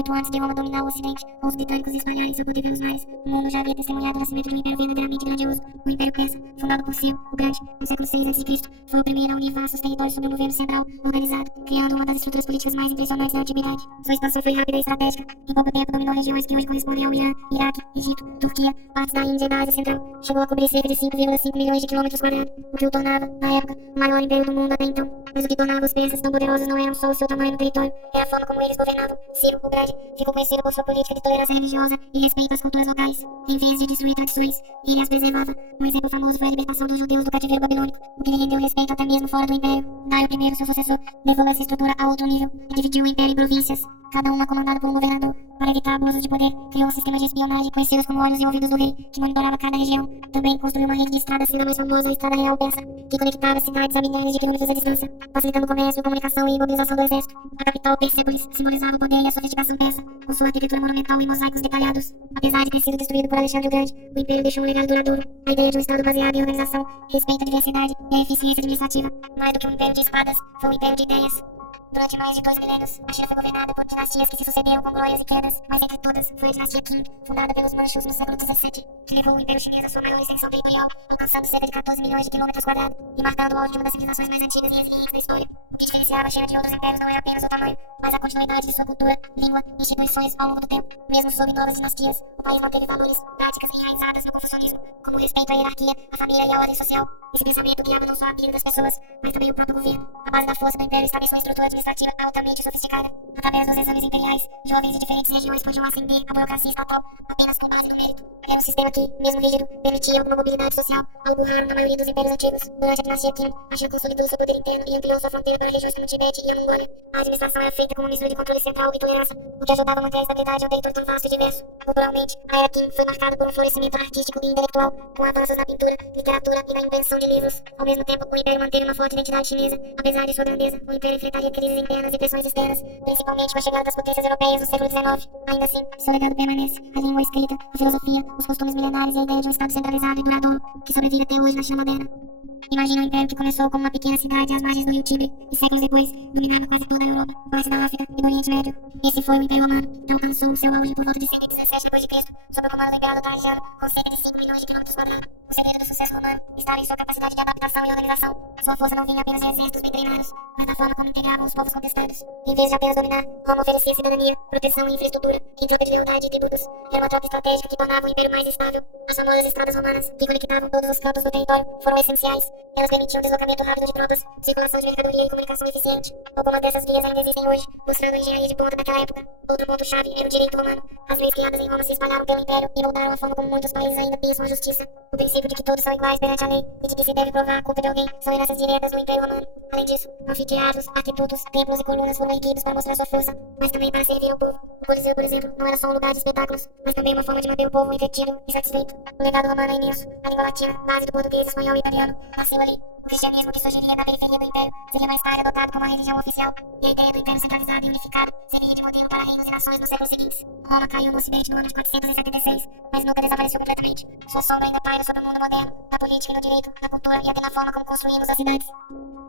muito antes de Roma dominar o Ocidente, ou os britânicos espalharem seu poder pelos mares, o mundo já havia testemunhado o nascimento de um império verdadeiramente grandioso. O Império Persa, fundado por Ciro, o Grande, no século VI a.C., foi o primeiro a unir vastos territórios sob um governo central organizado, criando uma das estruturas políticas mais impressionantes da antiguidade. Sua expansão foi rápida e estratégica. Em pouco tempo dominou regiões que hoje correspondem ao Irã, Iraque, Egito, Turquia, partes da Índia e da Ásia Central. Chegou a cobrir cerca de 5,5 milhões de quilômetros quadrados, o que o tornava, na época, o maior império do mundo até então. Mas o que tornava os persas tão poderosos não eram só o seu tamanho no território, era a forma como eles governavam. Ciro, o Grande, ficou conhecido por sua política de tolerância religiosa e respeito às culturas locais. Em vez de destruir tradições, ele as preservava. Um exemplo famoso foi a libertação dos judeus do cativeiro babilônico, o que lhe rendeu respeito até mesmo fora do império. Dário I, seu sucessor, levou essa estrutura a outro nível e dividiu o império em províncias, cada uma comandada por um governador. Para evitar abusos de poder, criou um sistema de espionagem conhecidos como olhos e ouvidos do rei, que monitorava cada região. Também construiu uma rede de estradas, sendo a mais famosa a Estrada Real Persa, que conectava cidades a milhares de quilômetros de distância, facilitando o comércio, comunicação e mobilização do exército. A capital, Persépolis, simbolizava o poder e a sofisticação persa, com sua arquitetura monumental e mosaicos detalhados. Apesar de ter sido destruído por Alexandre o Grande, o império deixou um legado duradouro. A ideia de um estado baseado em organização, respeito à diversidade e a eficiência administrativa. Mais do que um império de espadas, foi um império de ideias. Durante mais de 2 milênios, a China foi governada por dinastias que se sucederam com glórias e quedas, mas entre todas foi a dinastia Qing, fundada pelos Manchus no século XVII, que levou o Império Chinês à sua maior extensão territorial, alcançando cerca de 14 milhões de quilômetros quadrados e marcando o auge de uma das civilizações mais antigas e resilientes da história. O que diferenciava a China de outros impérios não era apenas o tamanho, mas a continuidade de sua cultura, língua e instituições ao longo do tempo. Mesmo sob novas dinastias, o país manteve valores, práticas enraizadas no confucionismo, como o respeito à hierarquia, à família e à ordem social. Esse pensamento guiava não só a vida das pessoas, mas também o próprio governo. A base da força do império estava em sua estrutura administrativa altamente sofisticada. Através dos exames imperiais, jovens de diferentes regiões podiam ascender à burocracia estatal apenas com base no mérito. Era um sistema que, mesmo rígido, permitia alguma mobilidade social, algo raro na maioria dos impérios antigos. Durante a dinastia Qing, a China consolidou seu poder interno e ampliou sua fronteira para regiões como o Tibete e a Mongólia. A administração era feita com uma mistura de controle central e tolerância, o que ajudava a manter a estabilidade a um território tão vasto e diverso. Culturalmente, a era Qing foi marcada por um florescimento artístico e intelectual, com avanços na pintura, literatura e na invenção de livros. Ao mesmo tempo, o império manteve uma forte identidade chinesa. Apesar de sua grandeza, o império enfrentaria crises internas e pressões externas, principalmente com a chegada das potências europeias no século XIX. Ainda assim, seu legado permanece. A língua escrita, a filosofia, os costumes milenares e a ideia de um estado centralizado e duradouro, que sobrevive até hoje na China moderna. Imagina um império que começou como uma pequena cidade às margens do rio Tibre e séculos depois dominava quase toda a Europa, parte da África e do Oriente Médio. Esse foi o Império Romano, que alcançou seu auge por volta de 117 d.C., sob o comando do Imperador Trajano, com cerca de 5 milhões de quilômetros quadrados. O segredo do sucesso romano estava em sua capacidade de adaptação e organização. Sua força não vinha apenas de exércitos bem treinados, mas da forma como integravam os povos contestados. Em vez de apenas dominar, Roma oferecia cidadania, proteção e infraestrutura, em troca de lealdade e tributos. Era uma tropa estratégica que tornava o império mais estável. As famosas estradas romanas, que conectavam todos os campos do território, foram essenciais. Elas permitiam deslocamento rápido de tropas, circulação de mercadoria e comunicação eficiente. Algumas dessas vias ainda existem hoje, mostrando a engenharia de ponta daquela época. Outro ponto-chave era o direito romano. As leis criadas em Roma se espalharam pelo império e moldaram a forma como muitos países ainda pensam a justiça. O princípio de que todos são iguais perante a lei e de que se deve provar a culpa de alguém são heranças diretas do Império Romano. Além disso, anfiteatros, arquitetos, templos e colunas foram erguidos para mostrar sua força, mas também para servir ao povo. O Coliseu, por exemplo, não era só um lugar de espetáculos, mas também uma forma de manter o povo entretido e satisfeito. O legado romano é imenso. A língua latina, base do português, espanhol e italiano, nasceu ali. O cristianismo, que surgiria da periferia do Império, seria mais tarde adotado como a religião oficial, e a ideia do Império centralizado e unificado seria de modelo para reinos e nações nos séculos seguintes. Roma caiu no Ocidente no ano de 476, mas nunca desapareceu completamente. Sua sombra ainda paira sobre o mundo moderno, na política e no direito, na cultura e até na forma como construímos as cidades.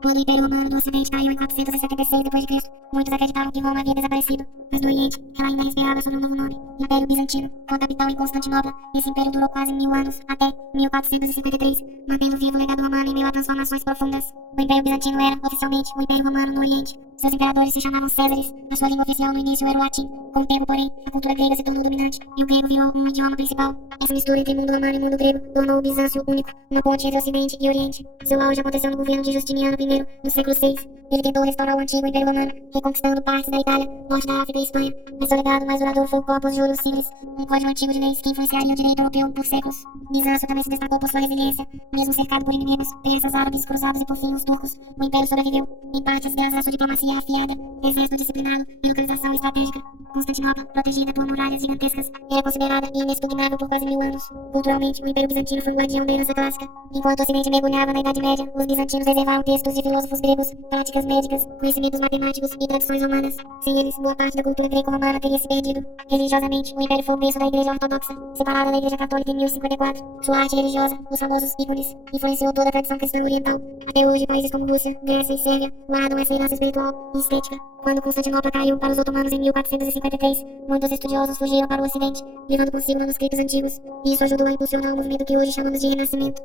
Quando o Império Romano do Ocidente caiu em 476 d.C., muitos acreditavam que Roma havia desaparecido, mas do Oriente, ela ainda respirava sob um novo nome, Império Bizantino, com a capital em Constantinopla. Esse império durou quase 1000 anos, até 1453, mantendo vivo o legado romano em meio a transformações profundas. O Império Bizantino era, oficialmente, o Império Romano no Oriente. Seus imperadores se chamavam Césares. A sua língua oficial no início era o latim. Com o tempo, porém, a cultura grega se tornou dominante e o grego virou um idioma principal. Essa mistura entre mundo romano e mundo grego tornou o Bizâncio único, uma ponte entre Ocidente e Oriente. Seu auge aconteceu no governo de Justiniano I, no século VI. Ele tentou restaurar o antigo Império Romano, reconquistando partes da Itália, norte da África e Espanha. Mas seu legado mais duradouro foi o Corpus Julius Civilis, um código antigo de leis que influenciaria o direito europeu por séculos. Bizâncio também se destacou por sua resiliência. Mesmo cercado por inimigos, persas, árabes, cruzados e por fim os turcos, o Império sobreviveu, em partes graças à sua diplomacia afiada, exército disciplinado e localização estratégica. Constantinopla, protegida por muralhas gigantescas, era considerada inexpugnável por quase 1000 anos. Culturalmente, o Império Bizantino foi um guardião da herança clássica. Enquanto o Ocidente mergulhava na Idade Média, os bizantinos reservaram textos de filósofos gregos, práticas médicas, conhecimentos matemáticos e tradições humanas. Sem eles, boa parte da cultura greco-romana teria se perdido. Religiosamente, o Império foi o berço da Igreja Ortodoxa, separada da Igreja Católica em 1054. Sua arte religiosa, os famosos ícones, influenciou toda a tradição cristã oriental. Até hoje, países como Rússia, Grécia e Sérvia guardam essa herança espiritual intelectual e estética. Quando Constantinopla caiu para os otomanos em 1453, muitos estudiosos fugiram para o ocidente, levando consigo manuscritos antigos. Isso ajudou a impulsionar o movimento que hoje chamamos de Renascimento.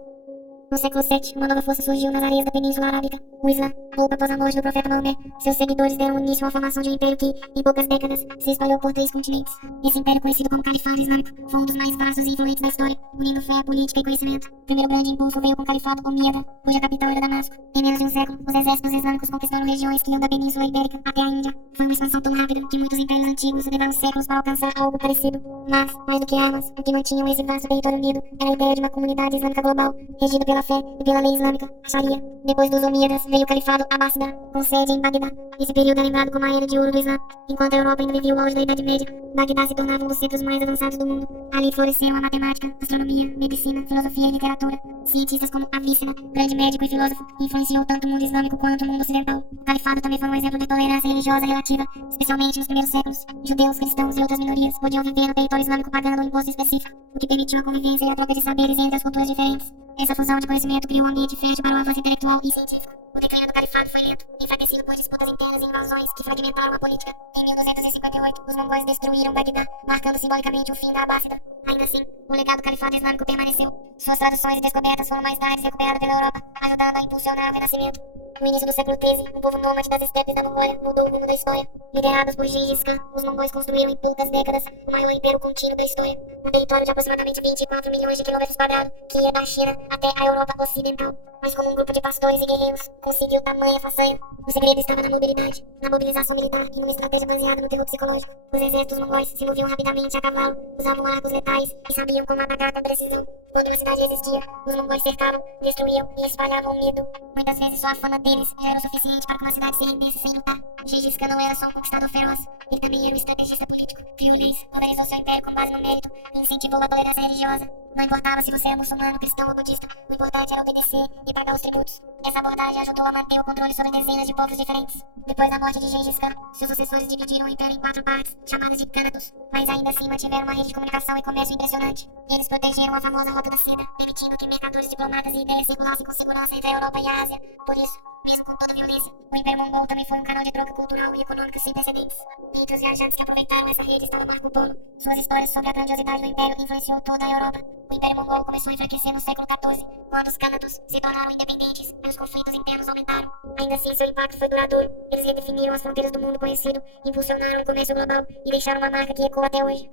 No século VII, uma nova força surgiu nas areias da Península Arábica, o Islã. Pouco após a morte do profeta Maomé, seus seguidores deram início à formação de um império que, em poucas décadas, se espalhou por 3 continentes. Esse império, conhecido como Califado Islâmico, foi um dos mais vastos e influentes da história, unindo fé, política e conhecimento. O primeiro grande impulso veio com o Califado Omíada, cuja capital era Damasco. Em menos de um século, os exércitos islâmicos conquistaram regiões que iam da Península Ibérica até a Índia. Foi uma expansão tão rápida que muitos impérios antigos levaram séculos para alcançar algo parecido. Mas, mais do que armas, o que mantinham esse vasto território unido era a ideia de uma comunidade islâmica global, regida pela fé e pela lei islâmica, a Sharia. Depois dos Omíadas veio o Califado Abássida, com sede em Bagdá. Esse período é lembrado como a Era de Ouro do Islã. Enquanto a Europa ainda vivia o auge da Idade Média, Bagdá se tornava um dos centros mais avançados do mundo. Ali floresceram a matemática, astronomia, medicina, filosofia e literatura. Cientistas como Avícenna, grande médico e filósofo, influenciou tanto o mundo islâmico quanto o mundo ocidental. O Califado também foi um exemplo de tolerância religiosa relativa, especialmente nos primeiros séculos. Judeus, cristãos e outras minorias podiam viver no território islâmico pagando um imposto específico, o que permitiu a convivência e a troca de saberes entre as culturas diferentes. Essa fusão de conhecimento criou um ambiente fértil para o avanço intelectual e científico. O declínio do califado foi lento, enfraquecido por disputas internas e invasões que fragmentaram a política. Em 1258, os mongóis destruíram Bagdá, marcando simbolicamente o fim da Abássida. Ainda assim, o legado do califado islâmico permaneceu. Suas traduções e descobertas foram mais tarde recuperadas pela Europa, ajudando a impulsionar o renascimento. No início do século XIII, um povo nômade das estepes da Mongólia mudou o rumo da história. Liderados por Gengis Khan, os mongóis construíram em poucas décadas o maior império contínuo da história. Um território de aproximadamente 24 milhões de quilômetros quadrados, que ia da China até a Europa Ocidental. Mas como um grupo de pastores e guerreiros conseguiu tamanha façanha, o segredo estava na mobilidade, na mobilização militar e numa estratégia baseada no terror psicológico. Os exércitos mongóis se moviam rapidamente a cavalo, usavam arcos letais e sabiam como atacar com precisão. Quando uma cidade existia, os mongóis cercavam, destruíam e espalhavam o medo. Muitas vezes só a fama deles já era o suficiente para que uma cidade se rendesse sem lutar. Gengis Khan não era só um conquistador feroz, ele também era um estrategista político. Criou leis, organizou seu império com base no mérito e incentivou a tolerância religiosa. Não importava se você era muçulmano, cristão ou budista, o importante era obedecer e pagar os tributos. Essa abordagem ajudou a manter o controle sobre dezenas de povos diferentes. Depois da morte de Gengis Khan, seus sucessores dividiram o império em 4 partes, chamadas de Khanatos, mas ainda assim mantiveram uma rede de comunicação e comércio impressionante. Eles protegeram a famosa Rota da Seda, permitindo que mercadores, diplomatas e ideias circulassem com segurança entre a Europa e a Ásia. Por isso, mesmo com toda a violência, o Império Mongol também foi um canal de troca cultural e econômica sem precedentes. Entre os viajantes que aproveitaram essa rede estava Marco Polo. Suas histórias sobre a grandiosidade do Império influenciou toda a Europa. O Império Mongol começou a enfraquecer no século XIV, quando os Khanatos se tornaram independentes e os conflitos internos aumentaram. Ainda assim, seu impacto foi duradouro. Eles redefiniram as fronteiras do mundo conhecido, impulsionaram o comércio global e deixaram uma marca que ecoa até hoje.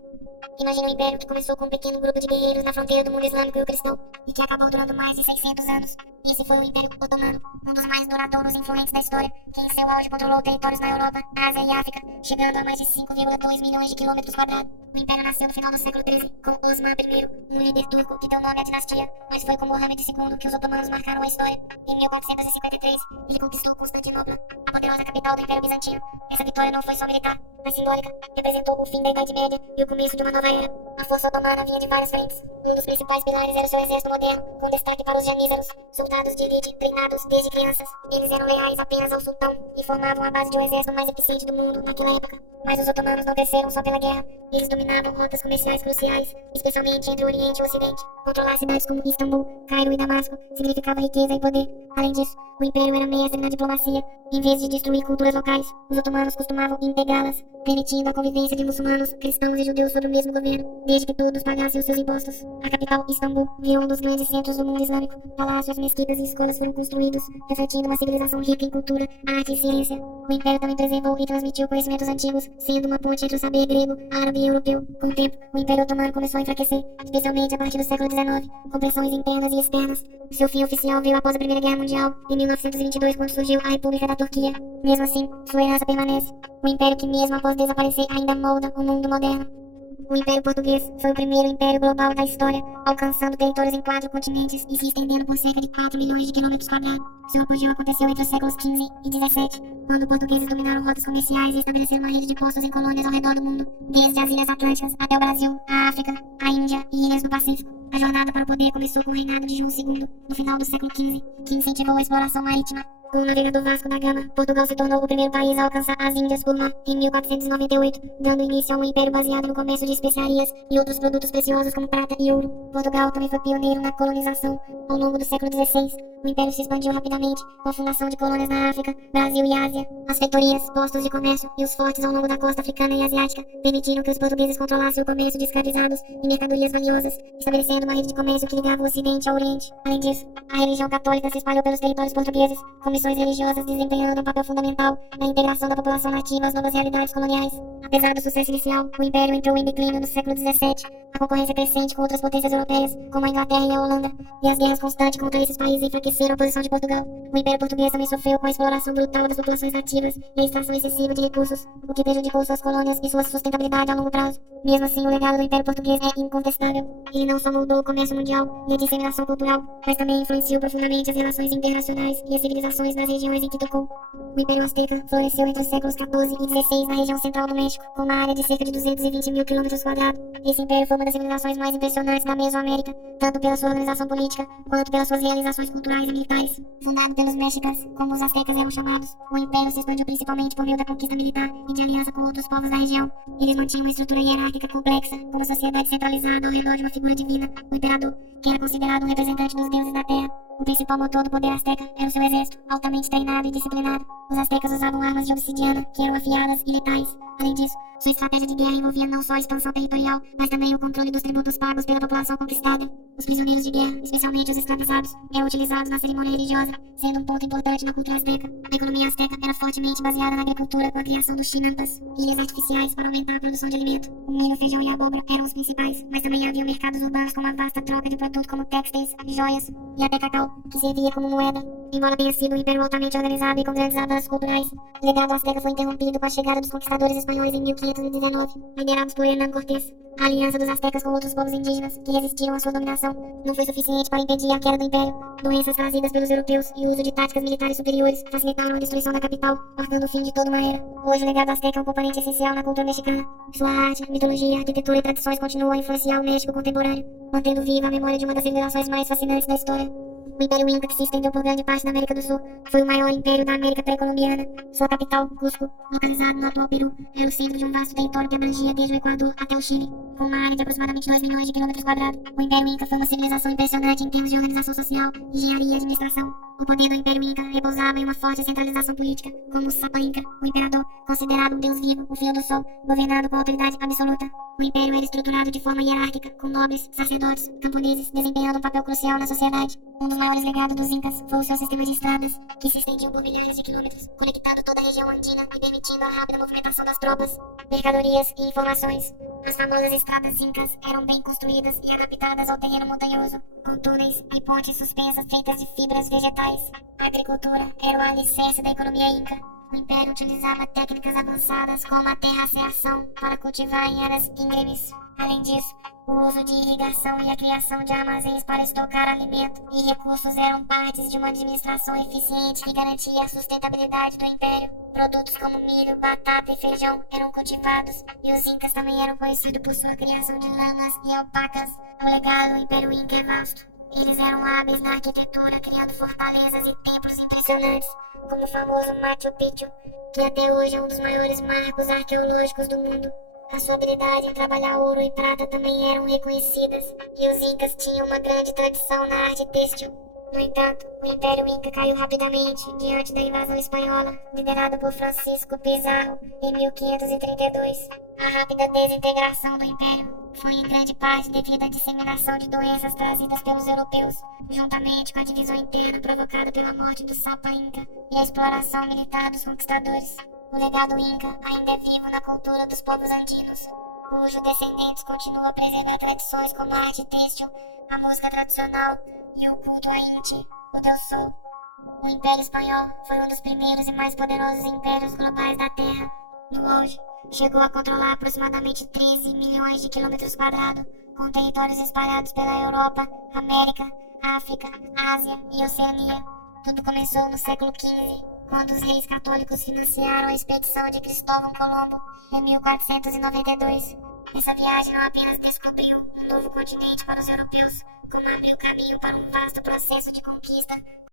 Imagine um império que começou com um pequeno grupo de guerreiros na fronteira do mundo islâmico e o cristão, e que acabou durando mais de 600 anos. Esse foi o Império Otomano, um dos mais duradouros e influentes da história, que em seu auge controlou territórios na Europa, Ásia e África, chegando a mais de 5,2 milhões de quilômetros quadrados. O Império nasceu no final do século XIII, com Osman I, um líder turco que deu nome à dinastia, mas foi com Mohammed II que os otomanos marcaram a história. Em 1453, ele conquistou Constantinopla, a poderosa capital do Império Bizantino. Essa vitória não foi só militar, mas simbólica. Representou o fim da Idade Média e o começo de uma nova era. A força otomana vinha de várias frentes. Um dos principais pilares era o seu exército moderno, com destaque para os janízaros, soldados de elite treinados desde crianças. Eles eram leais apenas ao sultão e formavam a base de um exército mais eficiente do mundo naquela época. Mas os otomanos não cresceram só pela guerra. Eles dominavam rotas comerciais cruciais, especialmente entre o Oriente e o Ocidente. Controlar cidades como Istambul, Cairo e Damasco significava riqueza e poder. Além disso, o império era mestre na diplomacia. Em vez de destruir culturas locais, os otomanos costumavam integrá-las, permitindo a convivência de muçulmanos, cristãos e judeus sob o mesmo governo, desde que todos pagassem os seus impostos. A capital, Istambul, virou um dos grandes centros do mundo islâmico. Palácios, mesquitas e escolas foram construídos, refletindo uma civilização rica em cultura, arte e ciência. O império também preservou e transmitiu conhecimentos antigos, sendo uma ponte entre o saber grego, árabe e europeu. Com o tempo, o Império Otomano começou a enfraquecer, especialmente a partir do século XIX, com pressões internas e externas. Seu fim oficial veio após a Primeira Guerra Mundial, em 1922, quando surgiu a República da Turquia. Mesmo assim, sua herança permanece. O império que, mesmo após desaparecer, ainda molda o mundo moderno. O Império Português foi o primeiro império global da história, alcançando territórios em 4 continentes e se estendendo por cerca de 4 milhões de quilômetros quadrados. Seu apogeu aconteceu entre os séculos XV e XVII, quando portugueses dominaram rotas comerciais e estabeleceram uma rede de postos em colônias ao redor do mundo, desde as Ilhas Atlânticas até o Brasil, a África, a Índia e ilhas do Pacífico. A jornada para o poder começou com o reinado de João II, no final do século XV, que incentivou a exploração marítima. Com o navegador Vasco da Gama, Portugal se tornou o primeiro país a alcançar as Índias por mar em 1498, dando início a um império baseado no comércio de especiarias e outros produtos preciosos como prata e ouro. Portugal também foi pioneiro na colonização. Ao longo do século XVI, o império se expandiu rapidamente, com a fundação de colônias na África, Brasil e Ásia. As feitorias, postos de comércio e os fortes ao longo da costa africana e asiática permitiram que os portugueses controlassem o comércio de escravizados e mercadorias valiosas, estabelecendo uma rede de comércio que ligava o Ocidente ao Oriente. Além disso, a religião católica se espalhou pelos territórios portugueses, com missões religiosas desempenhando um papel fundamental na integração da população nativa às novas realidades coloniais. Apesar do sucesso inicial, o império entrou em declínio no século XVII. A concorrência crescente com outras potências europeias, como a Inglaterra e a Holanda, e as guerras constantes contra esses países enfraqueceram a posição de Portugal. O Império Português também sofreu com a exploração brutal das populações nativas e a extração excessiva de recursos, o que prejudicou suas colônias e sua sustentabilidade a longo prazo. Mesmo assim, o legado do Império Português é incontestável. Ele não só moldou o comércio mundial e a disseminação cultural, mas também influenciou profundamente as relações internacionais e as civilizações das regiões em que tocou. O Império Azteca floresceu entre os séculos XIV e XVI na região central do México, com uma área de cerca de 220 mil quilômetros quadrados. Esse império foi uma das civilizações mais impressionantes da Mesoamérica, tanto pela sua organização política, quanto pelas suas realizações culturais e militares. Fundado pelos mexicas, como os aztecas eram chamados, o império se expandiu principalmente por meio da conquista militar e de aliança com outros povos da região. Eles mantinham uma estrutura hierárquica complexa, com uma sociedade centralizada ao redor de uma figura divina, o imperador, que era considerado um representante dos deuses da terra. O principal motor do poder azteca era o seu exército, altamente treinado e disciplinado. Os aztecas usavam armas de obsidiana, que eram afiadas e letais. Além disso, sua estratégia de guerra envolvia não só a expansão territorial, mas também o controle dos tributos pagos pela população conquistada. Os prisioneiros de guerra, especialmente os escravizados, eram utilizados na cerimônia religiosa, sendo um ponto importante na cultura azteca. A economia azteca era fortemente baseada na agricultura, com a criação dos chinampas, ilhas artificiais para aumentar a produção de alimento. O milho, feijão e a abóbora eram os principais, mas também havia mercados urbanos com uma vasta troca de produtos como têxteis, joias e até cacau, que servia como moeda. Embora tenha sido um império altamente organizado e com grandes avanços culturais, o legado azteca foi interrompido com a chegada dos conquistadores espanhóis em 1519, liderados por Hernán Cortés. A aliança dos aztecas com outros povos indígenas que resistiram à sua dominação não foi suficiente para impedir a queda do império. Doenças trazidas pelos europeus e o uso de táticas militares superiores facilitaram a destruição da capital, marcando o fim de toda uma era. Hoje o legado azteca é um componente essencial na cultura mexicana. Sua arte, mitologia, arquitetura e tradições continuam a influenciar o México contemporâneo, mantendo viva a memória de uma das civilizações mais fascinantes da história. O Império Inca, que se estendeu por grande parte da América do Sul, foi o maior império da América pré-colombiana. Sua capital, Cusco, localizado no atual Peru, era o centro de um vasto território que abrangia desde o Equador até o Chile, com uma área de aproximadamente 2 milhões de quilômetros quadrados. O Império Inca foi uma civilização impressionante em termos de organização social, engenharia e administração. O poder do Império Inca repousava em uma forte centralização política, como o Sapa Inca, o imperador, considerado um deus vivo, o filho do sol, governado com autoridade absoluta. O império era estruturado de forma hierárquica, com nobres, sacerdotes, camponeses, desempenhando um papel crucial na sociedade. Um dos maiores legados dos Incas foi o seu sistema de estradas, que se estendiam por milhares de quilômetros, conectando toda a região andina e permitindo a rápida movimentação das tropas, mercadorias e informações. As famosas estradas incas eram bem construídas e adaptadas ao terreno montanhoso, com túneis e pontes suspensas feitas de fibras vegetais. A agricultura era o alicerce da economia inca. O império utilizava técnicas avançadas como a terraceação para cultivar em áreas íngremes. Além disso, o uso de irrigação e a criação de armazéns para estocar alimento e recursos eram partes de uma administração eficiente que garantia a sustentabilidade do império. Produtos como milho, batata e feijão eram cultivados, e os incas também eram conhecidos por sua criação de lamas e alpacas. O legado do Império Inca é vasto. Eles eram hábeis na arquitetura, criando fortalezas e templos impressionantes, como o famoso Machu Picchu, que até hoje é um dos maiores marcos arqueológicos do mundo. A sua habilidade em trabalhar ouro e prata também eram reconhecidas, e os incas tinham uma grande tradição na arte têxtil. No entanto, o Império Inca caiu rapidamente diante da invasão espanhola, liderada por Francisco Pizarro em 1532. A rápida desintegração do Império foi em grande parte devido à disseminação de doenças trazidas pelos europeus, juntamente com a divisão interna provocada pela morte do Sapa Inca e a exploração militar dos conquistadores. O legado Inca ainda é vivo na cultura dos povos andinos, cujos descendentes continuam a preservar tradições como a arte têxtil, a música tradicional e o culto a Inti, o Deus Sol. O Império Espanhol foi um dos primeiros e mais poderosos impérios globais da Terra. No auge, chegou a controlar aproximadamente 13 milhões de quilômetros quadrados, com territórios espalhados pela Europa, América, África, Ásia e Oceania. Tudo começou no século XV, quando os reis católicos financiaram a expedição de Cristóvão Colombo em 1492. Essa viagem não apenas descobriu um novo continente para os europeus, como abriu caminho para um vasto processo de conquista